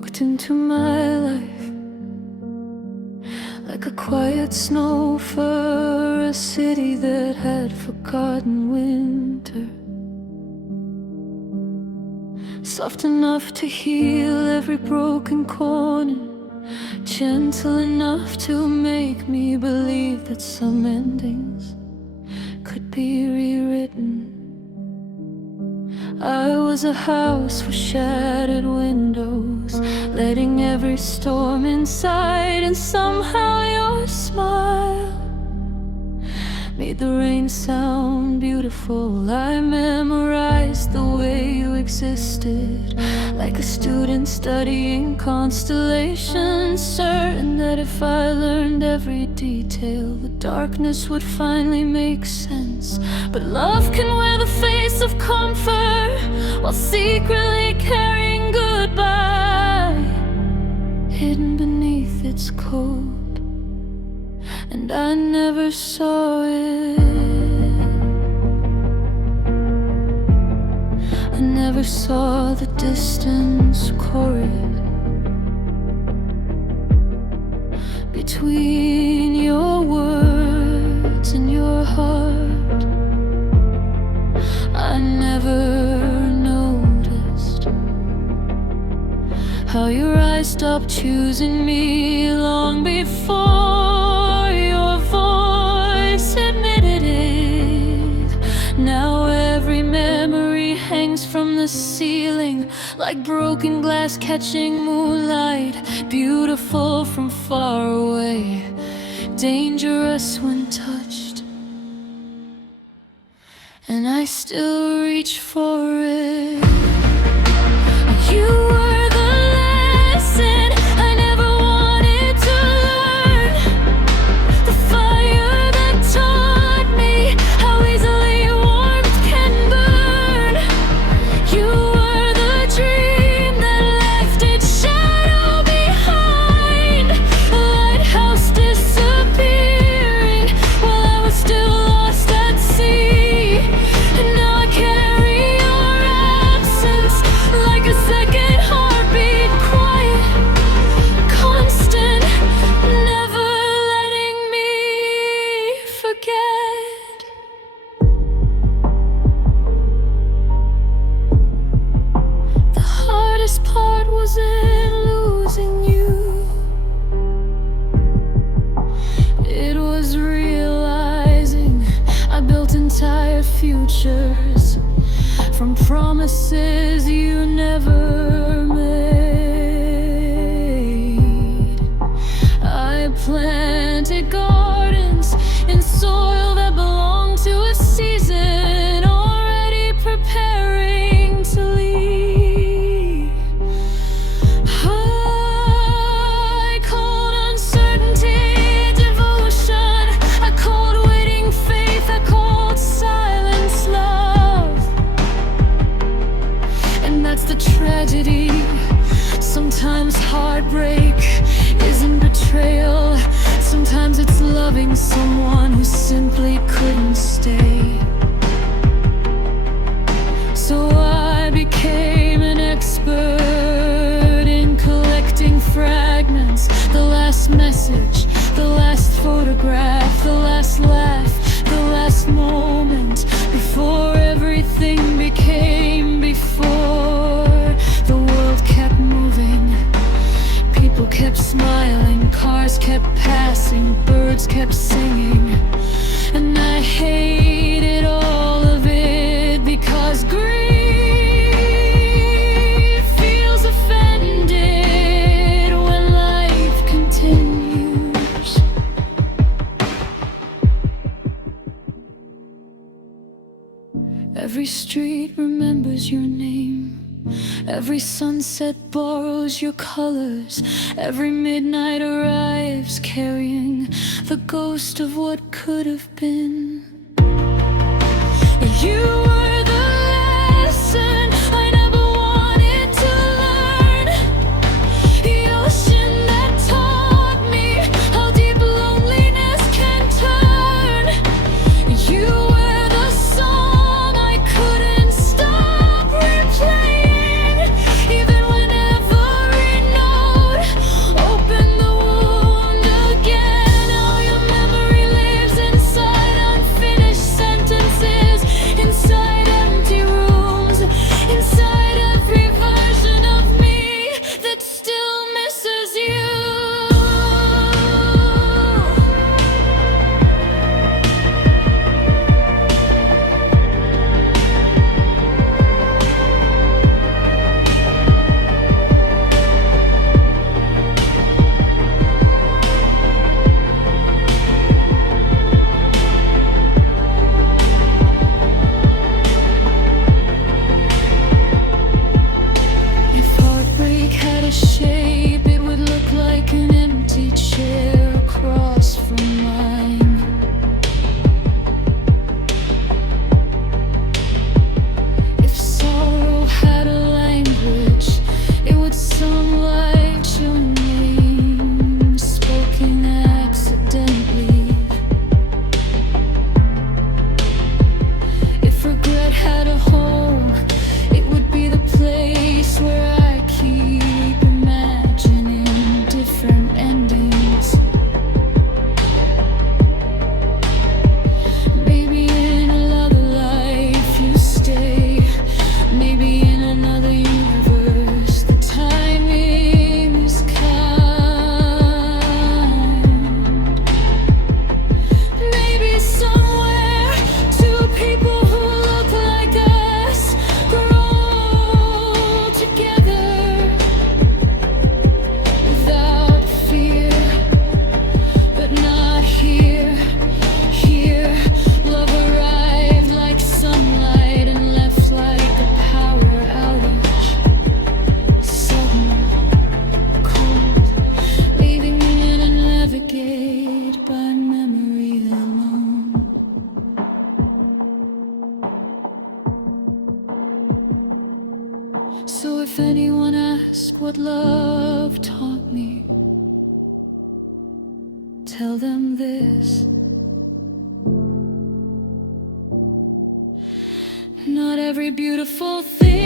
walked into my life like a quiet snow for a city that had forgotten winter. Soft enough to heal every broken corner, gentle enough to make me believe that some endings could be rewritten. I was a house with shattered windows, letting every storm inside, and somehow your smile made the rain sound beautiful. I memorized the way you existed, like a student studying constellations, certain that if I learned every detail, the darkness would finally make sense. But love can wear the face of comfort while secretly carrying goodbye hidden beneath its coat, and I never saw it. I never saw the distance chorus between your words and your heart. I never noticed how your eyes stopped choosing me long before your voice admitted it. Now every memory hangs from the ceiling like broken glass catching moonlight, beautiful from far away, dangerous when touched, and I still reach for it. You were the lesson I never wanted to learn, the fire that taught me how easily warmth can burn. You were the dream that left its shadow behind, a lighthouse disappearing while I was still lost at sea. And now I carry your absence like a second heartbeat, quiet, constant, never letting me forget. The hardest part wasn't losing you, it was realizing I built entire futures from promises you never made. I planted gardens in soil that belonged to a season already preparing to leave. I called uncertainty devotion, I called waiting faith, I called silence love. And that's the tragedy. Sometimes heartbreak isn't betrayal, sometimes it's loving someone who simply couldn't stay. So I became an expert in collecting fragments, the last message, the last photograph, the last laugh, the last moment, before everything became before. The world kept moving, people kept smiling, cars kept passing, birds kept singing, and I hated all of it because grief feels offended when life continues. Every street remembers your name, every sunset borrows your colors, every midnight arrives carrying the ghost of what could have been. You were the lesson I never wanted to learn, the ocean that taught me how deep loneliness can turn. You were the song I couldn't stop replaying, even when every what love taught me. Tell them this: not every beautiful thing